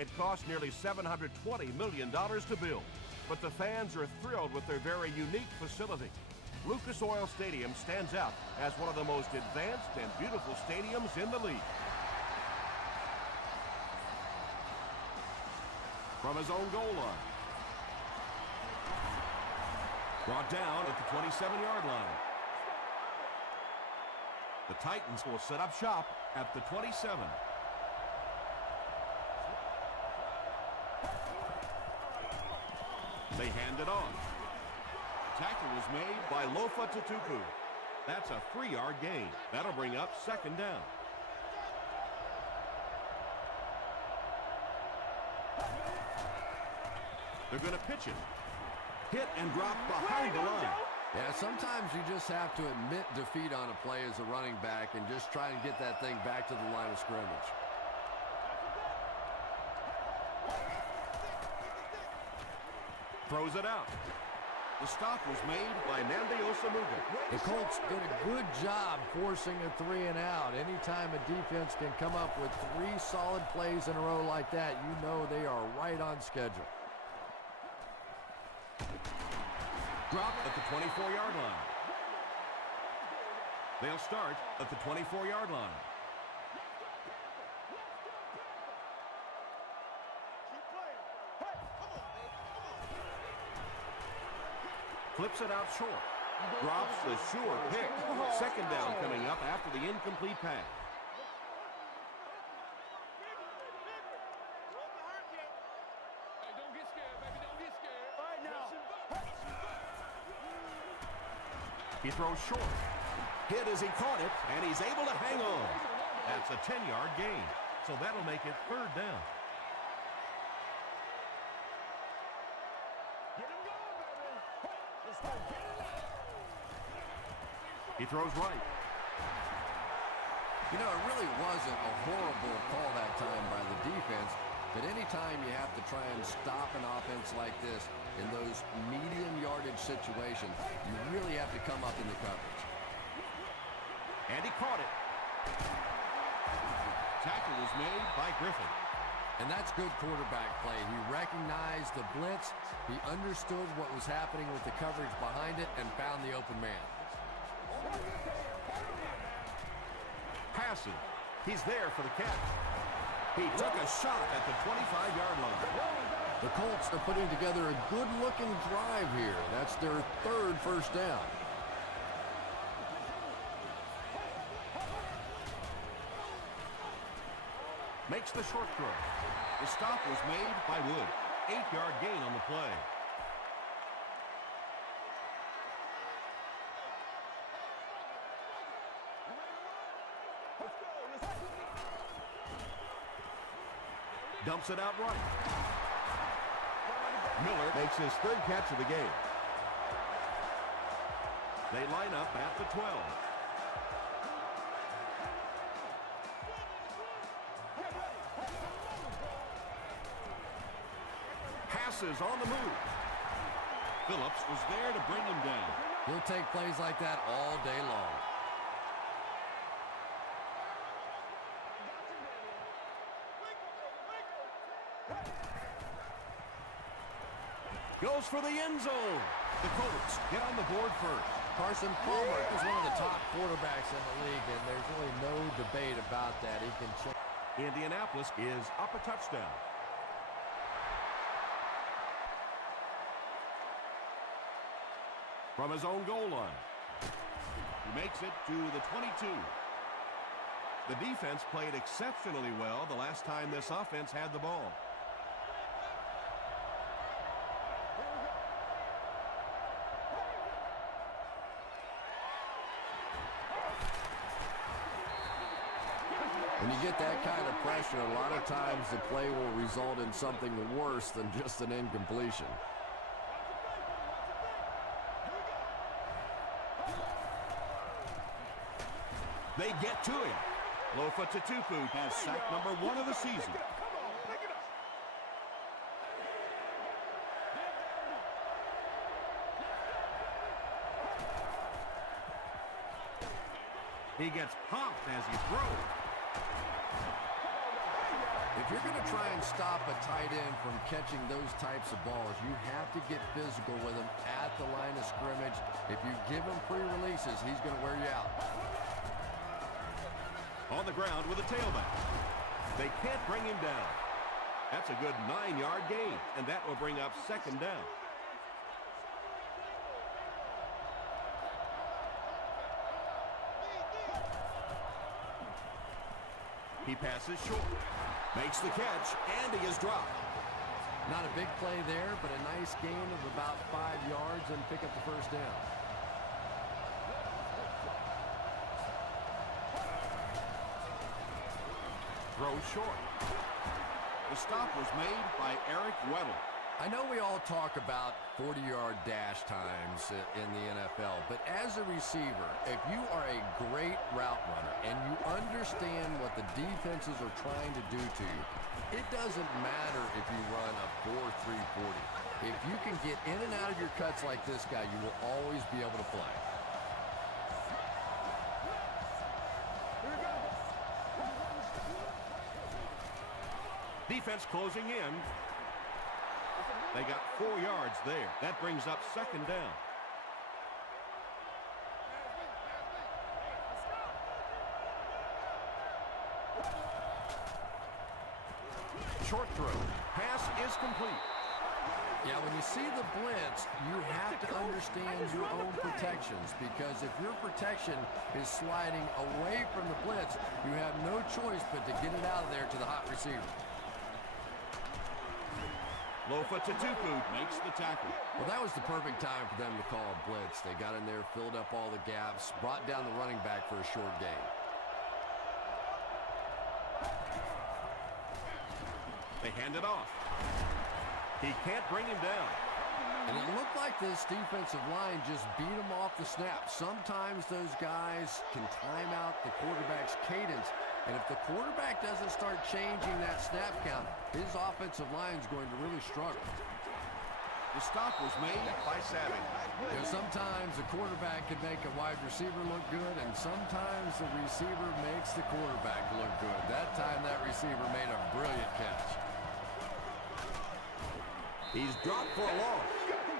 It cost nearly $720 million to build, but the fans are thrilled with their very unique facility. Lucas Oil Stadium stands out as one of the most advanced and beautiful stadiums in the league. From his own goal line. Brought down at the 27-yard line. The Titans will set up shop at the 27. They hand it on. Tackle was made by Lofa Tatupu. That's a 3-yard gain. That'll bring up second down. They're going to pitch it. Hit and drop behind the line. Yeah, sometimes you just have to admit defeat on a play as a running back and just try and get that thing back to the line of scrimmage. Throws it out. The stop was made by Nande Osamuga. The Colts did a good job forcing a 3-and-out. Anytime a defense can come up with 3 solid plays in a row like that, you know they are right on schedule. Drop at the 24-yard line. They'll start at the 24-yard line. Flips it out short. Drops the sure pick. Second down coming up after the incomplete pass. Hey, don't get scared, baby. Don't get scared. All right, now. He throws short. Hit as he caught it, and he's able to hang on. That's a 10-yard gain, so that'll make it third down. He throws right. You know, it really wasn't a horrible call that time by the defense, but anytime you have to try and stop an offense like this in those medium yardage situations, you really have to come up in the coverage. And he caught it. Tackle was made by Griffin. And that's good quarterback play. He recognized the blitz, he understood what was happening with the coverage behind it, and found the open man. Passing. He's there for the catch. He took a shot at the 25-yard line. The Colts are putting together a good-looking drive here. That's their 3rd first down. Makes the short throw. The stop was made by Wood. 8-yard gain on the play. Dumps it out right. Miller makes his 3rd catch of the game. They line up at the 12. Passes on the move. Phillips was there to bring him down. He'll take plays like that all day long. Goes for the end zone. The Colts get on the board first. Carson Palmer is one of the top quarterbacks in the league, and there's really no debate about that. He can check. Indianapolis is up a touchdown. From his own goal line. He makes it to the 22. The defense played exceptionally well the last time this offense had the ball. When you get that kind of pressure, a lot of times the play will result in something worse than just an incompletion. They get to him. Lofa Tatupu has sack number 1 of the season. He gets popped as he throws. If you're going to try and stop a tight end from catching those types of balls, you have to get physical with him at the line of scrimmage. If you give him free releases, he's going to wear you out. On the ground with a tailback. They can't bring him down. That's a good 9-yard gain, and that will bring up second down. He passes short, makes the catch, and he is dropped. Not a big play there, but a nice gain of about 5 yards and pick up the first down. Throw short. The stop was made by Eric Weddle. I know we all talk about 40-yard dash times in the NFL, but as a receiver, if you are a great route runner and you understand what the defenses are trying to do to you, it doesn't matter if you run a 4.340. If you can get in and out of your cuts like this guy, you will always be able to play. Defense closing in. They got 4 yards there. That brings up second down. Short throw. Pass is complete. Yeah, when you see the blitz, you have to understand your own protections, because if your protection is sliding away from the blitz, you have no choice but to get it out of there to the hot receiver. Lofa Tatupu makes the tackle. Well, that was the perfect time for them to call a blitz. They got in there, filled up all the gaps, brought down the running back for a short gain. They hand it off. He can't bring him down. And it looked like this defensive line just beat him off the snap. Sometimes those guys can time out the quarterback's cadence. And if the quarterback doesn't start changing that snap count, his offensive line is going to really struggle. The stop was made by Savage. You know, sometimes the quarterback can make a wide receiver look good, and sometimes the receiver makes the quarterback look good. That time, that receiver made a brilliant catch. He's dropped for a loss.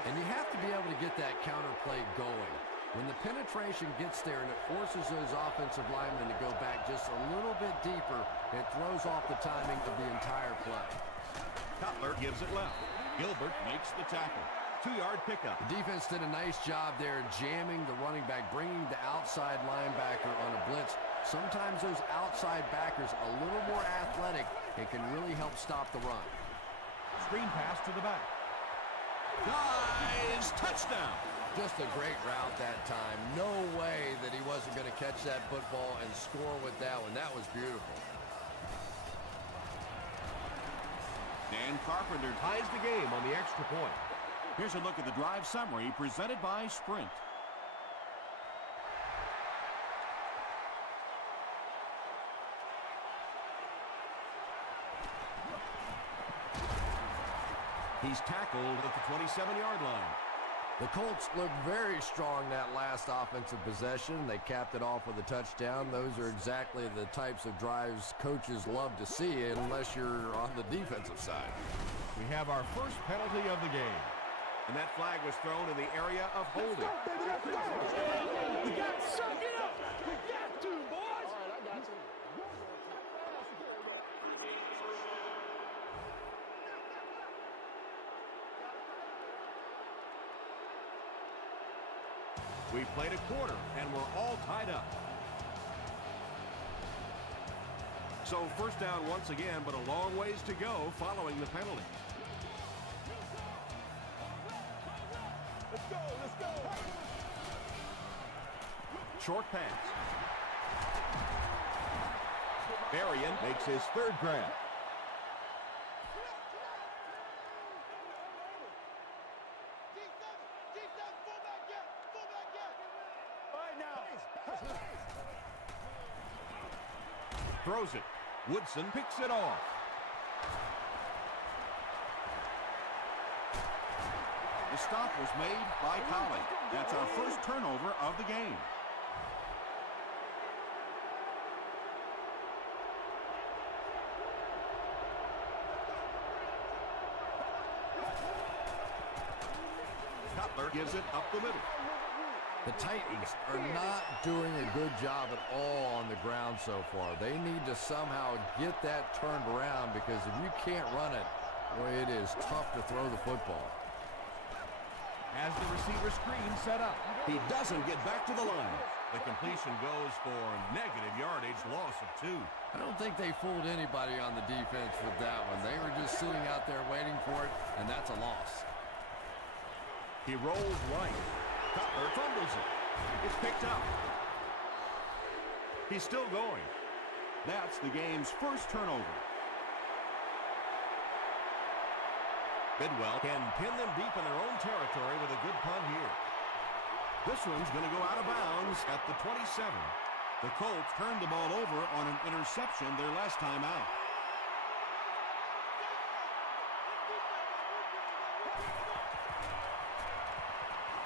And you have to be able to get that counter play going. When the penetration gets there and it forces those offensive linemen to go back just a little bit deeper, it throws off the timing of the entire play. Cutler gives it left. Gilbert makes the tackle. 2-yard pickup. The defense did a nice job there jamming the running back, bringing the outside linebacker on a blitz. Sometimes those outside backers a little more athletic, it can really help stop the run. Screen pass to the back. Guys, touchdown. Just a great route that time. No way that he wasn't going to catch that football and score with that one. That was beautiful. Dan Carpenter ties the game on the extra point. Here's a look at the drive summary presented by Sprint. He's tackled at the 27-yard line. The Colts looked very strong that last offensive possession. They capped it off with a touchdown. Those are exactly the types of drives coaches love to see, unless you're on the defensive side. We have our first penalty of the game. And that flag was thrown in the area of holding. We got to suck it up. We got to, boys. All right, I got you. We played a quarter, and we're all tied up. So first down once again, but a long ways to go following the penalty. Let's go, let's go. Short pass. Berrien makes his third grab. Throws it. Woodson picks it off. The stop was made by Colley. That's our first turnover of the game. gives it up the middle. The Titans are not doing a good job at all on the ground so far. They need to somehow get that turned around, because if you can't run it, boy, it is tough to throw the football. As the receiver screen set up, he doesn't get back to the line. The completion goes for negative yardage, loss of 2. I don't think they fooled anybody on the defense with that one. They were just sitting out there waiting for it, and that's a loss. He rolls right. Cutler fumbles it. It's picked up. He's still going. That's the game's first turnover. Bidwell can pin them deep in their own territory with a good punt here. This one's going to go out of bounds at the 27. The Colts turned the ball over on an interception their last time out.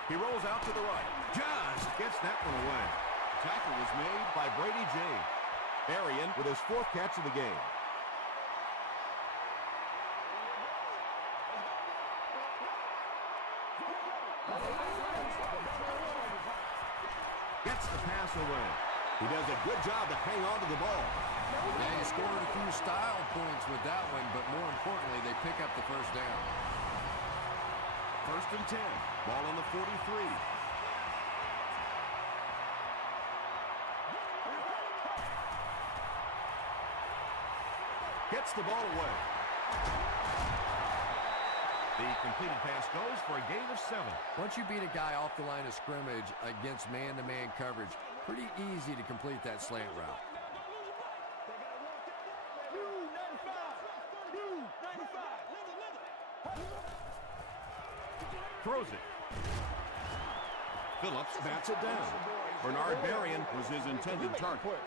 He rolls out to the right. Just gets that one away. The tackle was made by Brady James. Arian with his 4th catch of the game. Gets the pass away. He does a good job to hang on to the ball. They scored a few style points with that one, but more importantly, they pick up the first down. 1st and 10. Ball on the 43. Gets the ball away. The completed pass goes for a gain of 7. Once you beat a guy off the line of scrimmage against man-to-man coverage, pretty easy to complete that slant route. Throws it. Phillips bats it down. Bernard Berrien was his intended target.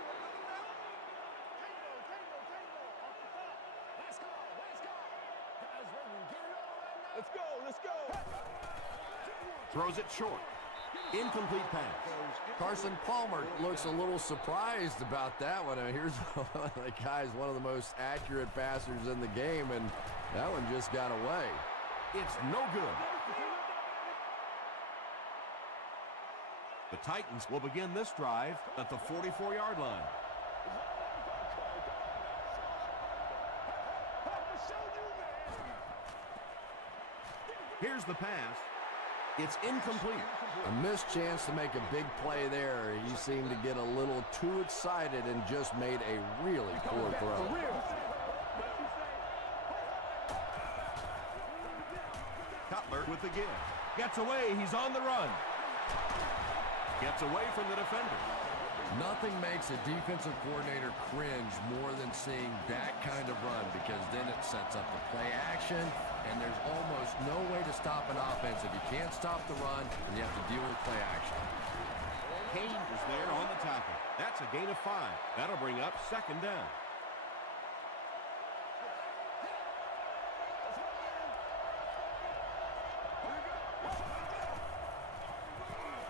Let's go. Throws it short. Incomplete pass. Carson Palmer looks a little surprised about that one. I mean, here's one of the guys, one of the most accurate passers in the game, and that one just got away. It's no good. The Titans will begin this drive at the 44-yard line. Here's the pass. It's incomplete. A missed chance to make a big play there. He seemed to get a little too excited and just made a really poor throw. Cutler with the give. Gets away. He's on the run. Gets away from the defender. Nothing makes a defensive coordinator cringe more than seeing that kind of run, because then it sets up the play action, and there's almost no way to stop an offense if you can't stop the run and you have to deal with play action. Kane is there on the tackle. That's a gain of 5. That'll bring up 2nd down.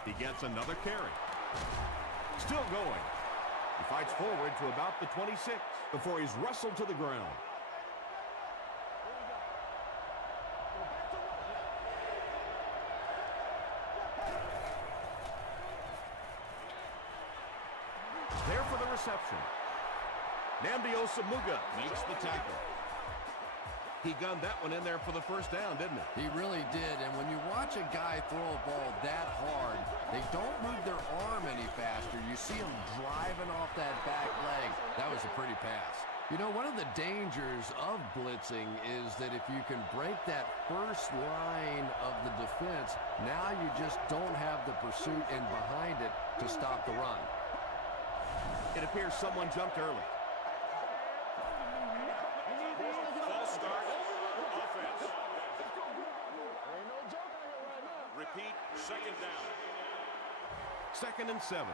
He gets another carry. Still going. He fights forward to about the 26 before he's wrestled to the ground. There for the reception. Namdio Samuga makes the tackle. He gunned that one in there for the first down, didn't he? He really did, and when you watch a guy throw a ball that hard, they don't move their arm any faster. You see him driving off that back leg. That was a pretty pass. You know, one of the dangers of blitzing is that if you can break that first line of the defense, now you just don't have the pursuit in behind it to stop the run. It appears someone jumped early. False start. Offense. Repeat. 2nd down. 2nd and 7.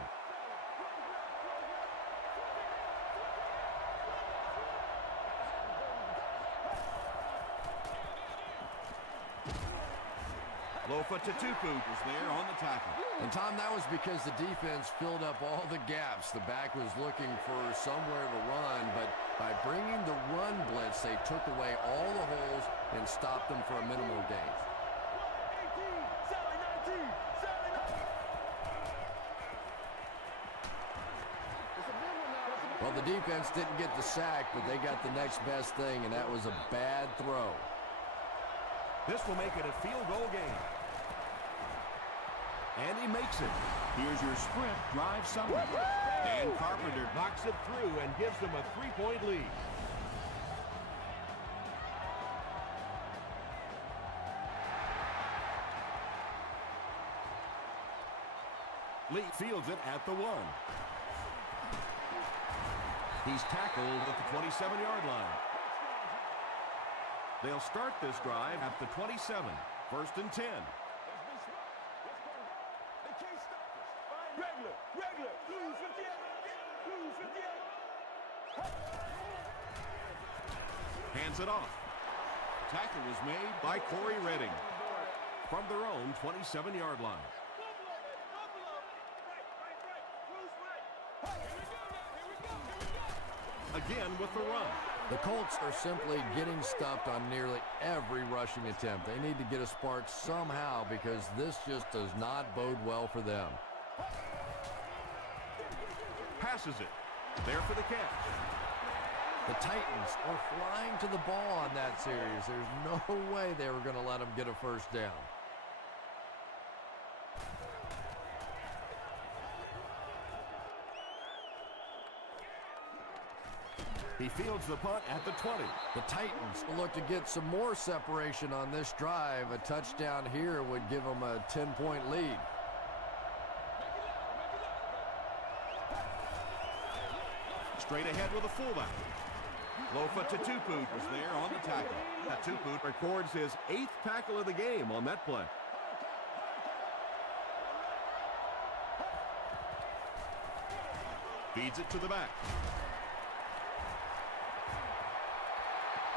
Lofa Tatupu is there on the tackle. And, Tom, that was because the defense filled up all the gaps. The back was looking for somewhere to run, but by bringing the run blitz, they took away all the holes and stopped them for a minimal gain. the defense didn't get the sack, but they got the next best thing, and that was a bad throw. This will make it a field goal game. And he makes it. Here's your sprint drive summary. Dan Carpenter knocks it through and gives them a 3-point lead. Lee fields it at the 1. He's tackled at the 27-yard line. They'll start this drive at the 27. 1st and 10. Hands it off. Tackle was made by Corey Redding from their own 27-yard line. Again with the run. The Colts are simply getting stuffed on nearly every rushing attempt. They need to get a spark somehow because this just does not bode well for them. Passes it. There for the catch. The Titans are flying to the ball on that series. There's no way they were going to let them get a first down. He fields the punt at the 20. The Titans look to get some more separation on this drive. A touchdown here would give them a 10-point lead. Straight ahead with a fullback. Lofa Tatupu was there on the tackle. Tatupu records his 8th tackle of the game on that play. Feeds it to the back.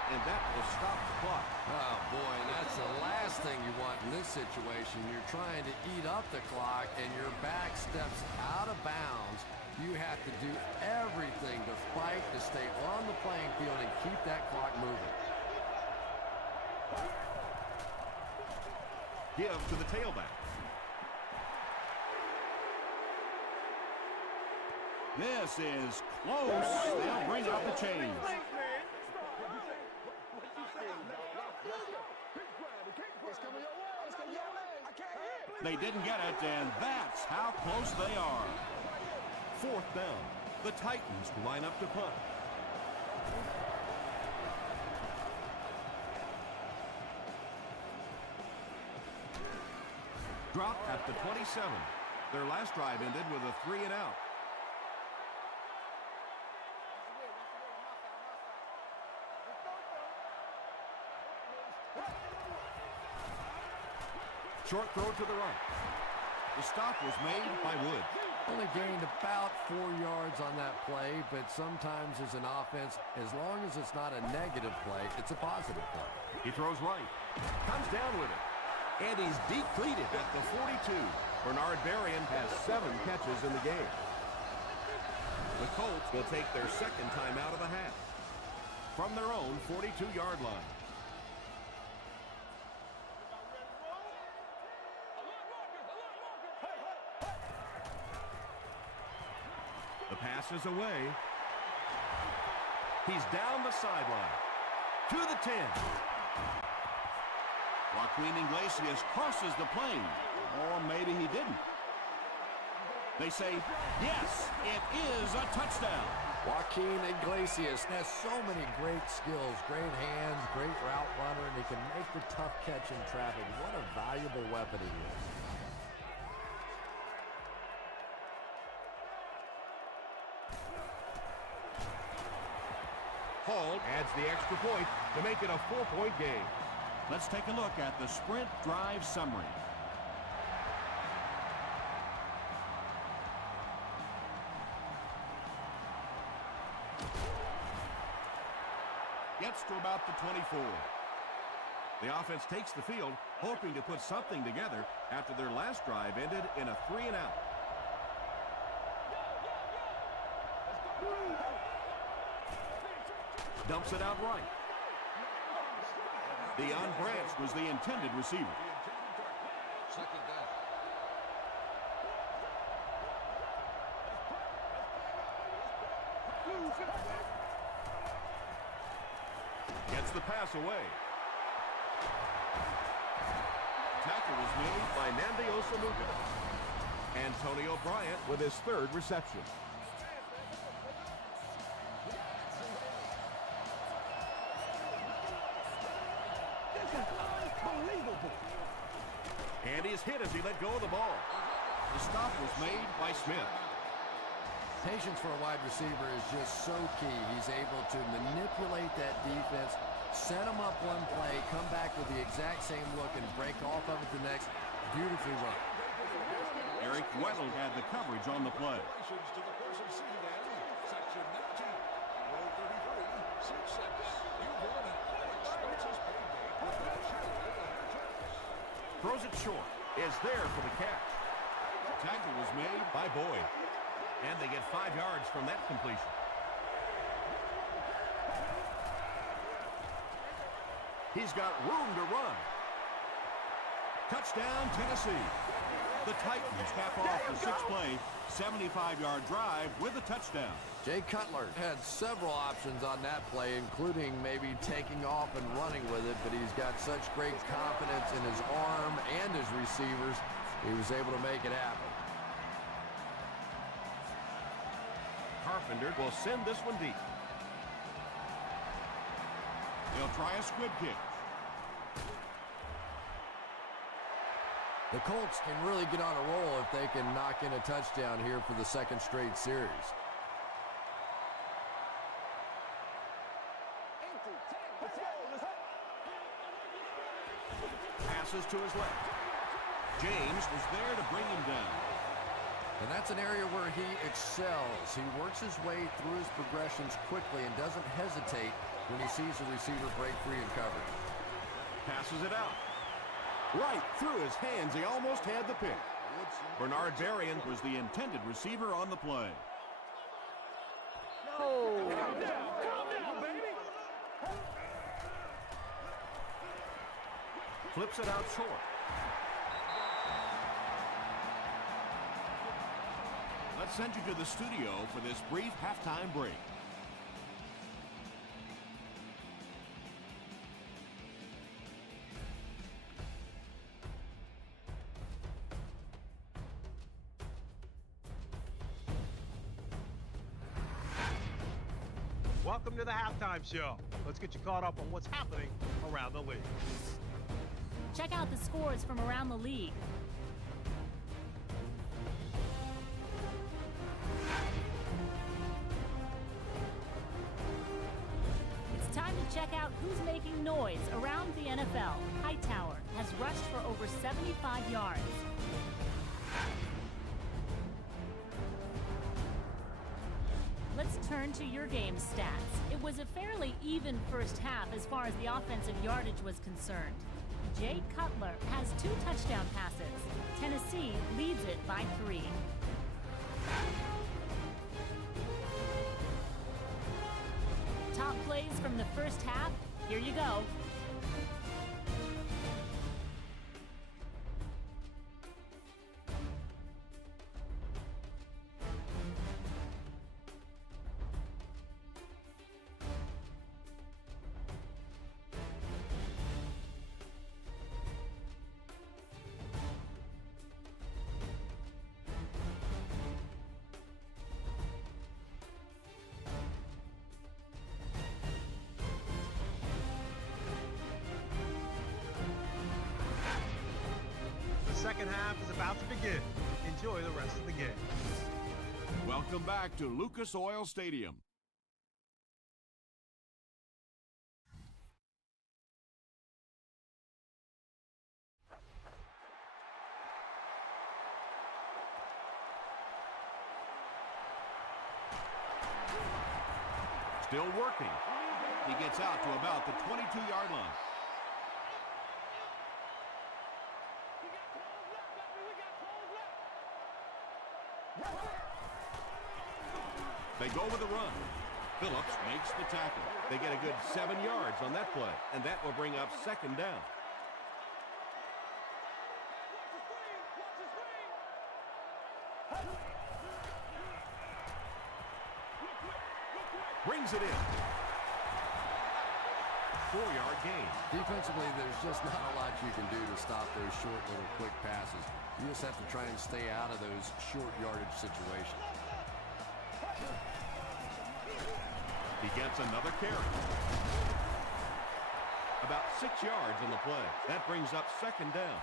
And that will stop the clock. Oh, boy, and that's the last thing you want in this situation. You're trying to eat up the clock, and your back steps out of bounds. You have to do everything to fight to stay on the playing field and keep that clock moving. Give to the tailback. This is close. They'll bring out the chains. They didn't get it, and that's how close they are. 4th down. The Titans line up to punt. Drop at the 27. Their last drive ended with a 3-and-out. Short throw to the right. The stop was made by Wood. Only gained about 4 yards on that play, but sometimes as an offense, as long as it's not a negative play, it's a positive play. He throws right. Comes down with it. And he's depleted at the 42. Bernard Berrien has 7 catches in the game. The Colts will take their 2nd time out of the half from their own 42-yard line. The pass is away. He's down the sideline. To the 10. Joaquin Iglesias crosses the plane. Or maybe he didn't. They say, yes, it is a touchdown. Joaquin Iglesias has so many great skills, great hands, great route runner, and he can make the tough catch in traffic. What a valuable weapon he is. Hall adds the extra point to make it a 4-point game. Let's take a look at the sprint drive summary. Gets to about the 24. The offense takes the field, hoping to put something together after their last drive ended in a 3-and-out. Dumps it out right. Deion Branch was the intended receiver. the pass away. Tackle was made by Nnamdi Osamuga. Antonio Bryant with his third reception. And he's hit as he let go of the ball. The stop was made by Smith. Patience for a wide receiver is just so key. He's able to manipulate that defense, set them up one play, come back with the exact same look, and break off of it the next. Beautifully run. Eric Weddle had the coverage on the play. Throws it short. Is there for the catch. Tackle was made by Boyd. And they get 5 yards from that completion. He's got room to run. Touchdown, Tennessee. The Titans cap off the 6-play, 75-yard drive with a touchdown. Jay Cutler had several options on that play, including maybe taking off and running with it, but he's got such great confidence in his arm and his receivers, he was able to make it happen. Carpenter will send this one deep. They'll try a squib kick. The Colts can really get on a roll if they can knock in a touchdown here for the second straight series. Passes to his left. James was there to bring him down. And that's an area where he excels. He works his way through his progressions quickly and doesn't hesitate when he sees a receiver break free in coverage. Passes it out. Right through his hands. He almost had the pick. Bernard Berrien Was the intended receiver on the play. Calm down, baby. flips it out short. Let's send you to the studio for this brief halftime break. Welcome to the halftime show. Let's get you caught up on what's happening around the league. Check out the scores from around the league. It's time to check out who's making noise around the NFL. Hightower has rushed for over 75 yards. Let's turn to your game stats. It was a fairly even first half as far as the offensive yardage was concerned. Jay Cutler has 2 touchdown passes. Tennessee leads it by 3. Top plays from the first half. Here you go. The second half is about to begin. Enjoy the rest of the game. Welcome back to Lucas Oil Stadium. Still working. He gets out to about the 22-yard line. They go with a run. Phillips makes the tackle. They get a good 7 yards on that play, and that will bring up second down. Brings it in. 4-yard gain. Defensively, there's just not a lot you can do to stop those short little quick passes. You just have to try and stay out of those short yardage situations. He gets another carry. About 6 yards on the play. That brings up second down.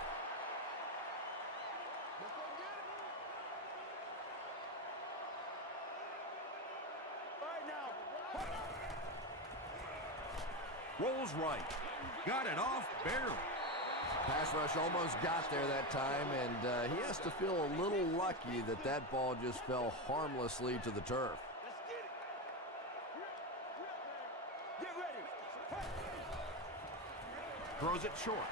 Rolls right. Got it off barely. Pass rush almost got there that time, and he has to feel a little lucky that that ball just fell harmlessly to the turf. Throws it short.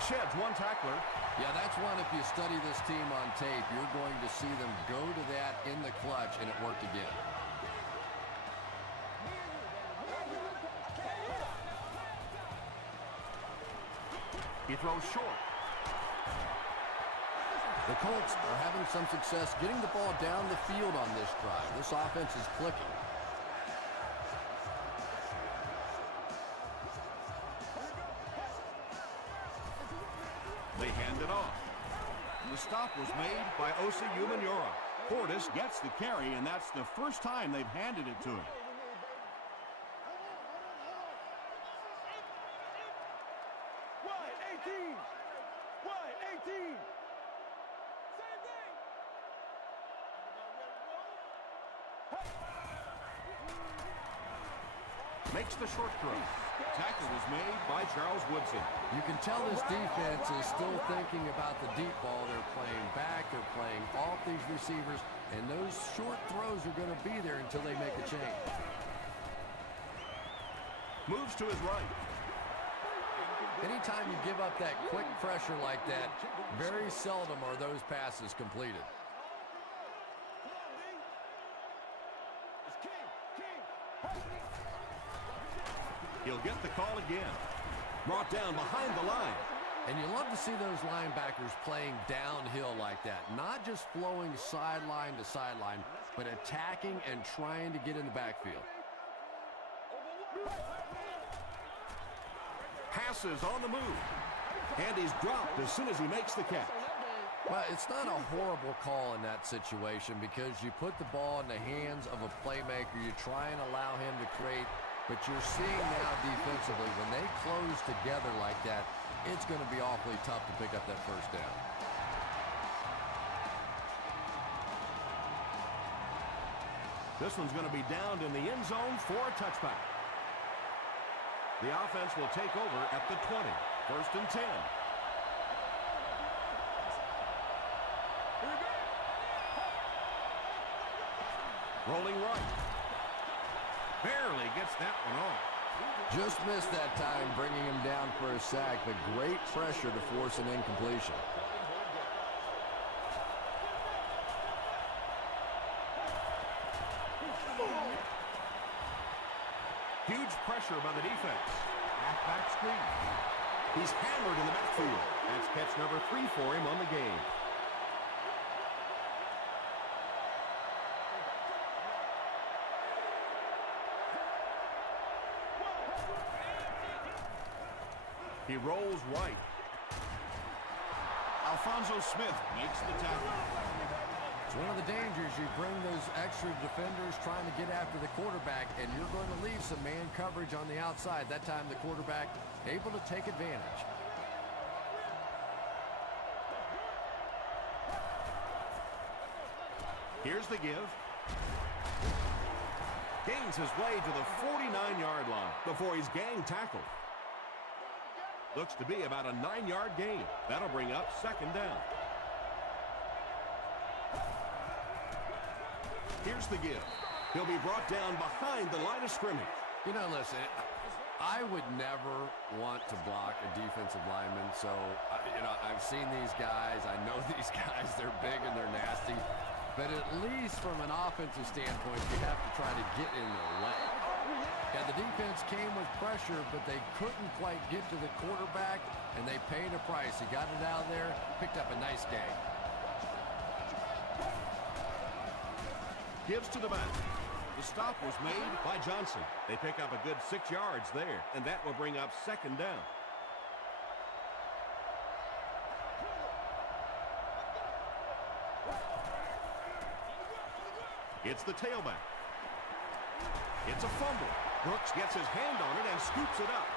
Sheds one tackler. Yeah, that's one, if you study this team on tape, you're going to see them go to that in the clutch, and it worked again. He throws short. The Colts are having some success getting the ball down the field on this drive. This offense is clicking. They hand it off. The stop was made by Osi Umenyiora. Portis gets the carry, and that's the first time they've handed it to him. Makes the short throw. Tackle was made by Charles Woodson. You can tell this defense is still thinking about the deep ball. They're playing back, they're playing off these receivers, and those short throws are going to be there until they make a change. Moves to his right. Anytime you give up that quick pressure like that, very seldom are those passes completed. He'll get the call again. Brought down behind the line. And you love to see those linebackers playing downhill like that. Not just flowing sideline to sideline, but attacking and trying to get in the backfield. Passes on the move. And he's dropped as soon as he makes the catch. Well, it's not a horrible call in that situation because you put the ball in the hands of a playmaker. You try and allow him to create. But you're seeing now defensively, when they close together like that, it's going to be awfully tough to pick up that first down. This one's going to be downed in the end zone for a touchback. The offense will take over at the 20. First and 10. Rolling right. Barely gets that one off. Just missed that time, bringing him down for a sack, but great pressure to force an incompletion. Huge pressure by the defense. Halfback screen. He's hammered in the backfield. That's catch number 3 for him on the game. He rolls right. Alfonso Smith makes the tackle. It's one of the dangers. You bring those extra defenders trying to get after the quarterback, and you're going to leave some man coverage on the outside. That time the quarterback able to take advantage. Here's the give. Gains his way to the 49-yard line before he's gang tackled. Looks to be about a 9-yard gain. That'll bring up second down. Here's the give. He'll be brought down behind the line of scrimmage. You know, listen, I would never want to block a defensive lineman. So, I've seen these guys. I know these guys. They're big and they're nasty. But at least from an offensive standpoint, you have to try to get in their way. Yeah, the defense came with pressure, but they couldn't quite get to the quarterback, and they paid a price. He got it out of there, picked up a nice gain. Gives to the back. The stop was made by Johnson. They pick up a good 6 yards there, and that will bring up 2nd down. It's the tailback. It's a fumble. Brooks gets his hand on it and scoops it up.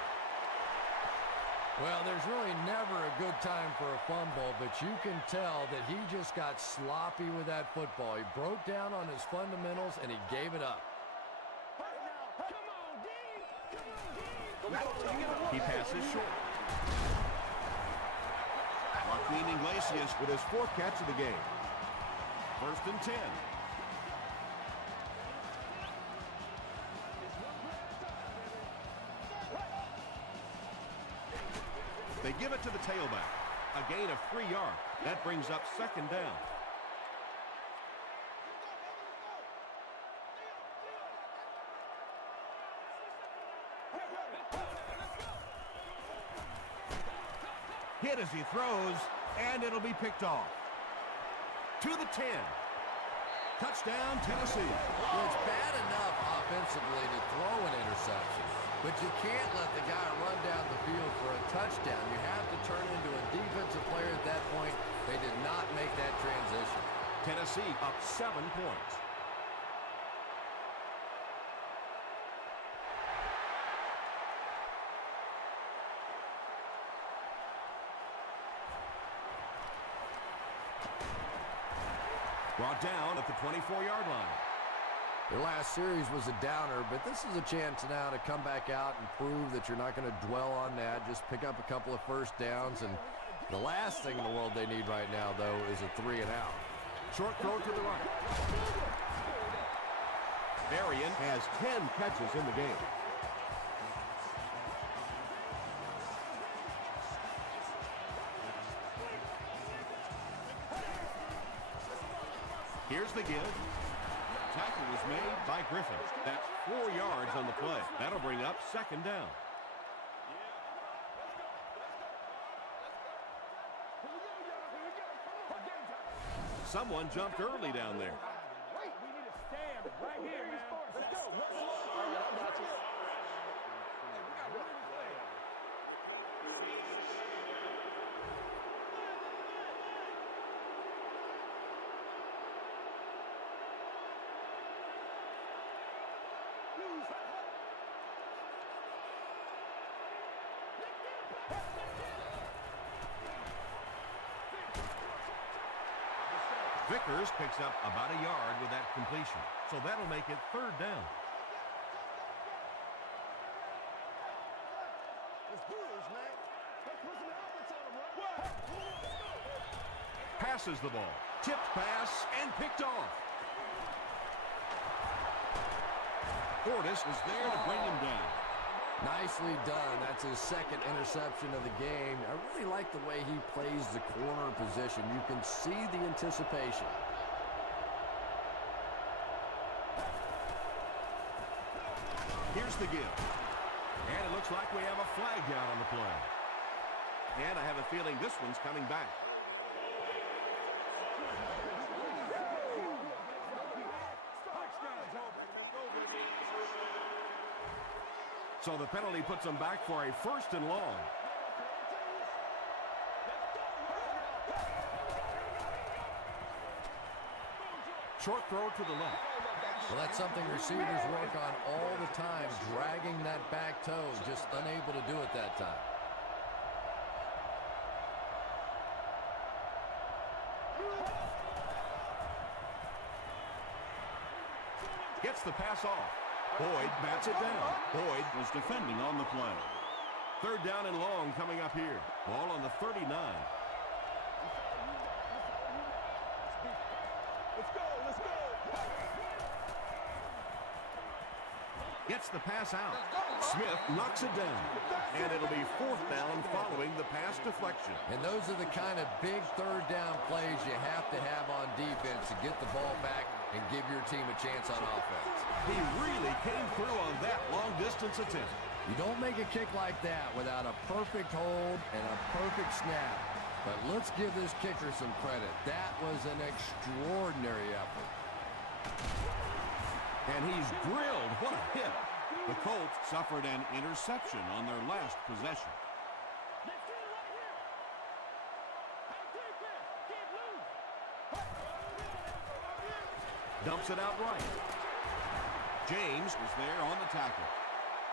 Well, there's really never a good time for a fumble, but you can tell that he just got sloppy with that football. He broke down on his fundamentals, and he gave it up. He passes short. Joaquin Iglesias With his 4th catch of the game. 1st and 10. They give it to the tailback. A gain of 3 yards. That brings up 2nd down. Hit as he throws, and it'll be picked off. To the 10. Touchdown, Tennessee. Well, it's bad enough offensively to throw an interception, but you can't let the guy run down the field for a touchdown. You have to turn into a defensive player at that point. They did not make that transition. Tennessee up 7 points. Brought down at the 24-yard line. Their last series was a downer, but this is a chance now to come back out and prove that you're not going to dwell on that. Just pick up a couple of 1st downs, and the last thing in the world they need right now, though, is a 3 and out. Short throw to the right. Marion has 10 catches in the game. Here's the give. Tackle was made by Griffin. That's 4 yards on the play. That'll bring up 2nd down. Someone jumped early down there. Wait, we need to stand right here, man. Let's go. I got you. Hey, we got one. Vickers picks up about a yard with that completion. So that'll make it 3rd down. Passes the ball. Tipped pass and picked off. Fortis is there to bring him down. Nicely done. That's his 2nd interception of the game. I really like the way he plays the corner position. You can see the anticipation. Here's the give. And it looks like we have a flag down on the play. And I have a feeling this one's coming back. So the penalty puts them back for a 1st and long. Short throw to the left. Well, that's something receivers work on all the time, dragging that back toe, just unable to do it that time. Gets the pass off. Boyd bats it down. Boyd was defending on the play. 3rd down and long coming up here. Ball on the 39. Let's go. Gets the pass out. Smith knocks it down. And it'll be 4th down following the pass deflection. And those are the kind of big 3rd down plays you have to have on defense to get the ball back and give your team a chance on offense. He really came through on that long-distance attempt. You don't make a kick like that without a perfect hold and a perfect snap. But let's give this kicker some credit. That was an extraordinary effort. And he's drilled. What a hit. The Colts suffered an interception on their last possession. Let's get it right here. Hey, defense, get loose. Dumps it out right. James Was there on the tackle.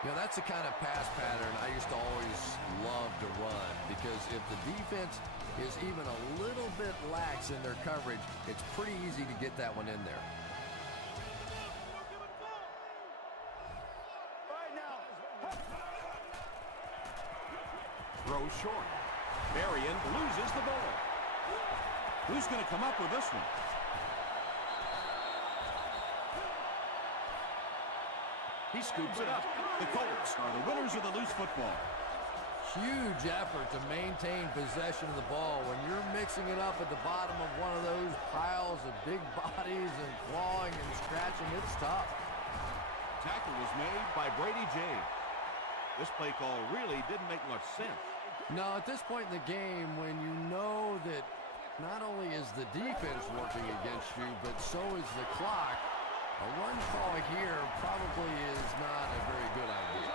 You know, that's the kind of pass pattern I used to always love to run, because if the defense is even a little bit lax in their coverage, it's pretty easy to get that one in there. Throws short. Marion loses the ball. Who's going to come up with this one? He scoops it up. The Colts are the winners of the loose football. Huge effort to maintain possession of the ball. When you're mixing it up at the bottom of one of those piles of big bodies and clawing and scratching, it's tough. Tackle was made by Brady James. This play call really didn't make much sense. No, at this point in the game, when you know that not only is the defense working against you, but so is the clock, a run call here probably is not a very good idea.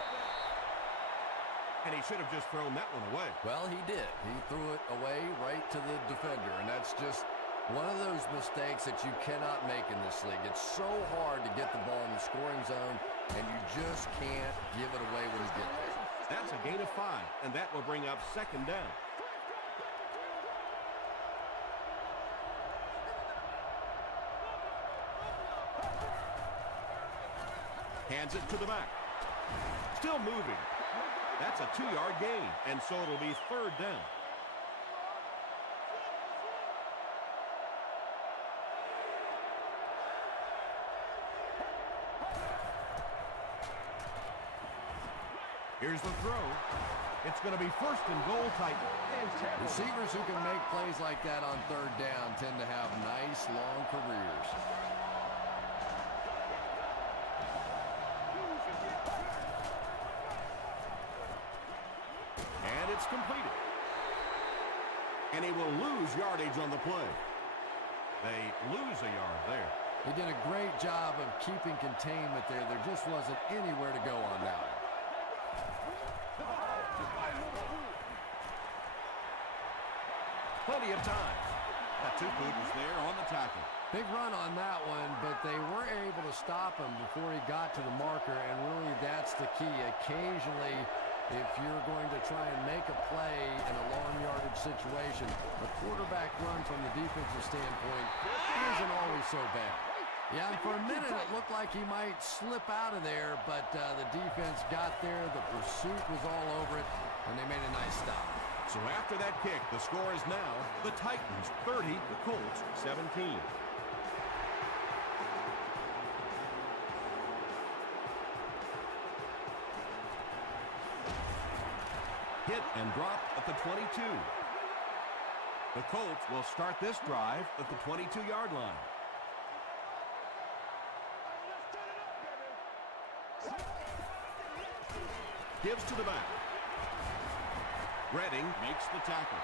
And he should have just thrown that one away. Well, he did. He threw it away right to the defender, and that's just one of those mistakes that you cannot make in this league. It's so hard to get the ball in the scoring zone, and you just can't give it away when you get there. That's a gain of 5, and that will bring up second down. Hands it to the back. Still moving. That's a 2-yard gain, and so it'll be third down. Here's the throw. It's going to be first and goal Titan. Receivers who can make plays like that on third down tend to have nice, long careers. And it's completed. And he will lose yardage on the play. They lose a yard there. He did a great job of keeping containment there. There just wasn't anywhere to go on that one. Plenty of time. That Tupu was there on the tackle. Big run on that one, but they weren't able to stop him before he got to the marker, and really that's the key. Occasionally, if you're going to try and make a play in a long yardage situation, the quarterback run from the defensive standpoint isn't always so bad. Yeah, and for a minute it looked like he might slip out of there, but the defense got there, the pursuit was all over it, and they made a nice stop. So after that kick, the score is now the Titans 30, the Colts 17. Hit and drop at the 22. The Colts will start this drive at the 22-yard line. Gives to the back. Redding makes the tackle.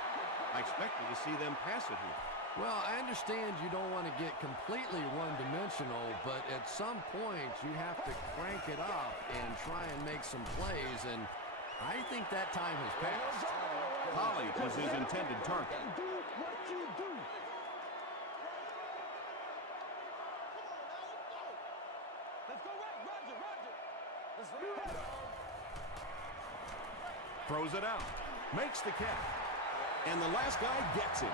I expected to see them pass it here. Well, I understand you don't want to get completely one-dimensional, but at some point you have to crank it up and try and make some plays, and I think that time has passed. Holly was his intended target. Do what you do. Let's go right, Roger, Roger. Let's go. Throws it out. Makes the catch. And the last guy gets him.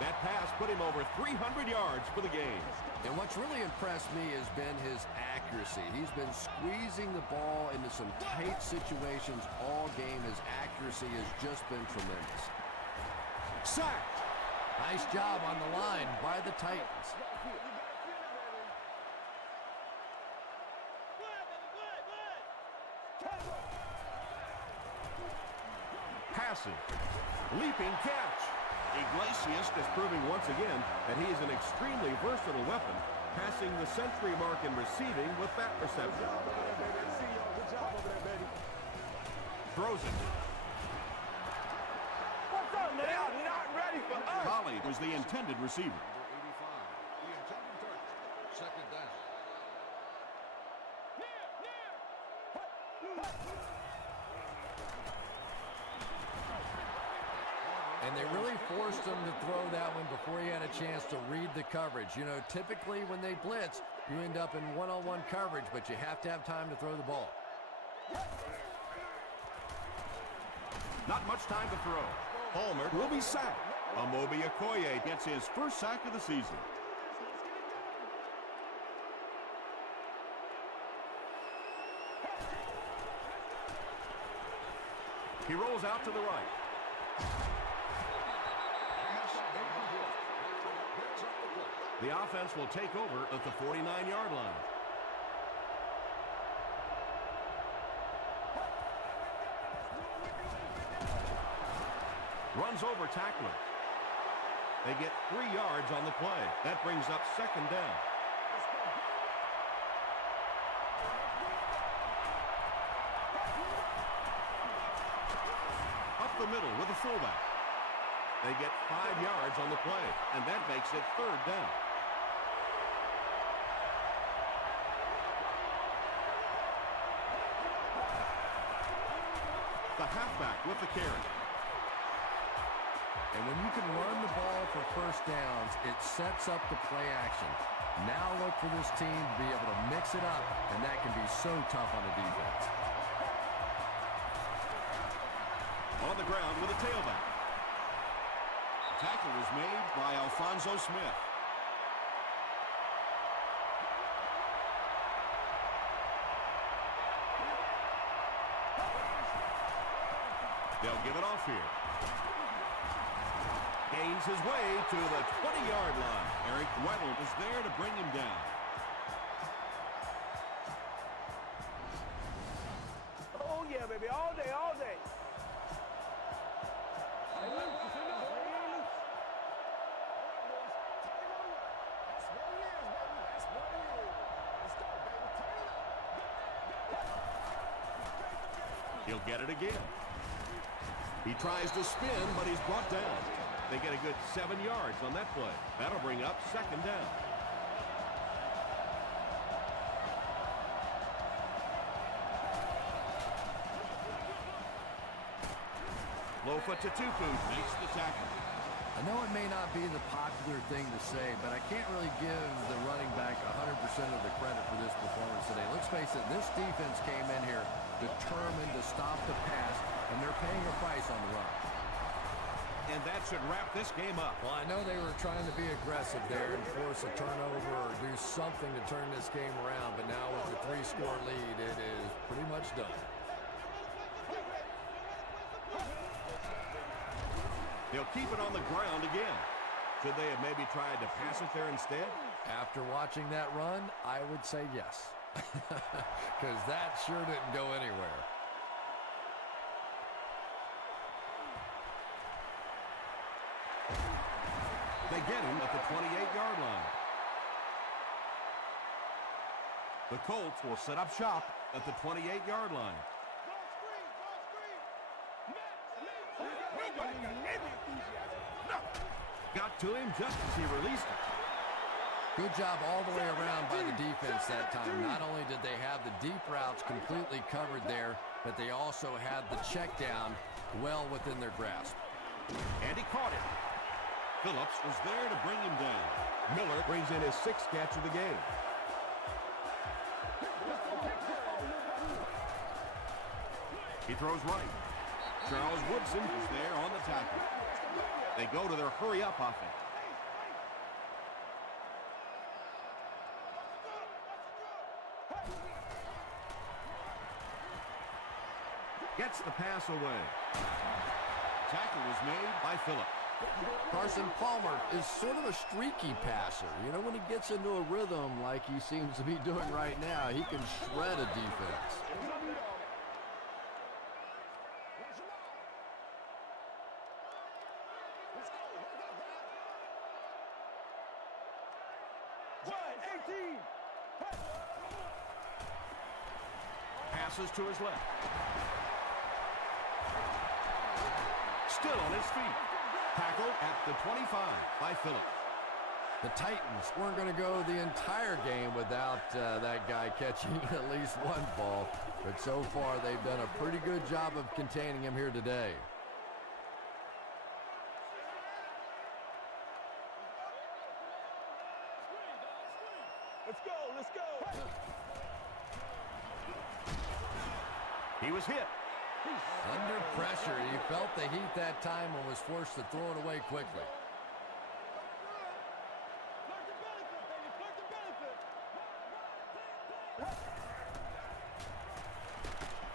That pass put him over 300 yards for the game. And what's really impressed me has been his accuracy. He's been squeezing the ball into some tight situations all game. His accuracy has just been tremendous. Sacked. Nice job on the line by the Titans. Passing. Leaping catch. Iglesias is proving once again that he is an extremely versatile weapon, passing the century mark in receiving with that reception. Good job over there, baby. Throws it. What's up, man? They are not ready for us. Holly was the intended receiver. Number 85, the intended target. Second down. And they really forced him to throw that one before he had a chance to read the coverage. You know, typically when they blitz, you end up in one-on-one coverage, but you have to have time to throw the ball. Not much time to throw. Palmer will be sacked. Amobi Okoye gets his first sack of the season. He rolls out to the right. The offense will take over at the 49-yard line. Runs over tackler. They get 3 yards on the play. That brings up second down. Up the middle with a fullback. They get 5 yards on the play, and that makes it third down. The halfback with the carry. And when you can run the ball for first downs, it sets up the play action. Now look for this team to be able to mix it up, and that can be so tough on the defense. On the ground with a tailback. Tackle was made by Alfonso Smith. They'll give it off here. Gains his way to the 20-yard line. Eric Weddle was there to bring him down. Oh, yeah, baby. All day, all day. He'll get it again. He tries to spin, but he's brought down. They get a good 7 yards on that play. That'll bring up second down. Low foot to Tupu makes the tackle. I know it may not be the popular thing to say, but I can't really give the running back 100% of the credit for this performance today. Let's face it, this defense came in here determined to stop the pass, and they're paying a price on the run. And that should wrap this game up. Well, I know they were trying to be aggressive there and force a turnover or do something to turn this game around, but now with the 3-score lead, it is pretty much done. They'll keep it on the ground again. Should they have maybe tried to pass it there instead? After watching that run, I would say yes, because that sure didn't go anywhere. They get him at the 28-yard line. The Colts will set up shop at the 28-yard line. Got to him just as he released it. Good job all the way around by the defense that time. Not only did they have the deep routes completely covered there, but they also had the check down well within their grasp. And he caught it. Phillips was there to bring him down. Miller brings in his 6th catch of the game. He throws right. Charles Woodson is there on the tackle. They go to their hurry-up offense. Gets the pass away. Tackle was made by Phillips. Carson Palmer is sort of a streaky passer. You know, when he gets into a rhythm like he seems to be doing right now, he can shred a defense. Passes to his left. Still on his feet. Tackled at the 25 by Phillips. The Titans weren't going to go the entire game without that guy catching at least one ball. But so far, they've done a pretty good job of containing him here today. let's go. He was hit. Under pressure, he felt the heat that time and was forced to throw it away quickly.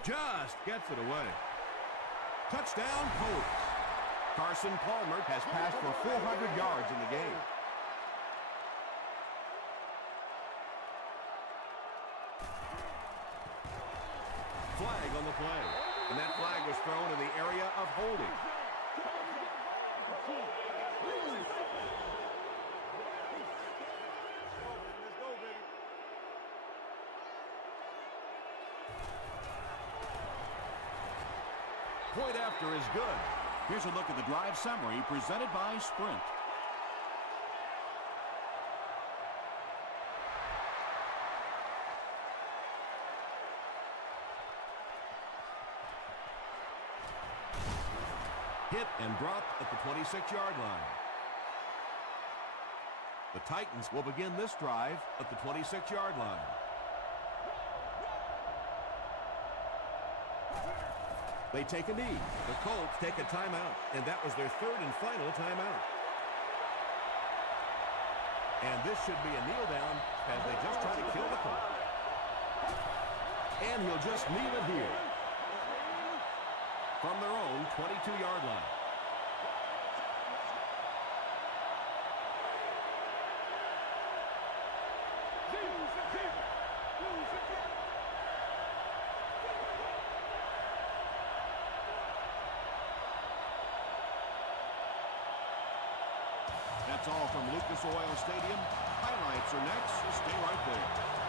Just gets it away. Touchdown, Colts. Carson Palmer has passed for 400 yards in the game. Flag on the play. And that flag was thrown in the area of holding. Point after is good. Here's a look at the drive summary presented by Sprint. Hit and dropped at the 26-yard line. The Titans will begin this drive at the 26-yard line. They take a knee. The Colts take a timeout, and that was their third and final timeout. And this should be a kneel down as they just try to kill the clock. And he'll just kneel it here from their own 22-yard line. That's all from Lucas Oil Stadium. Highlights are next, so stay right there.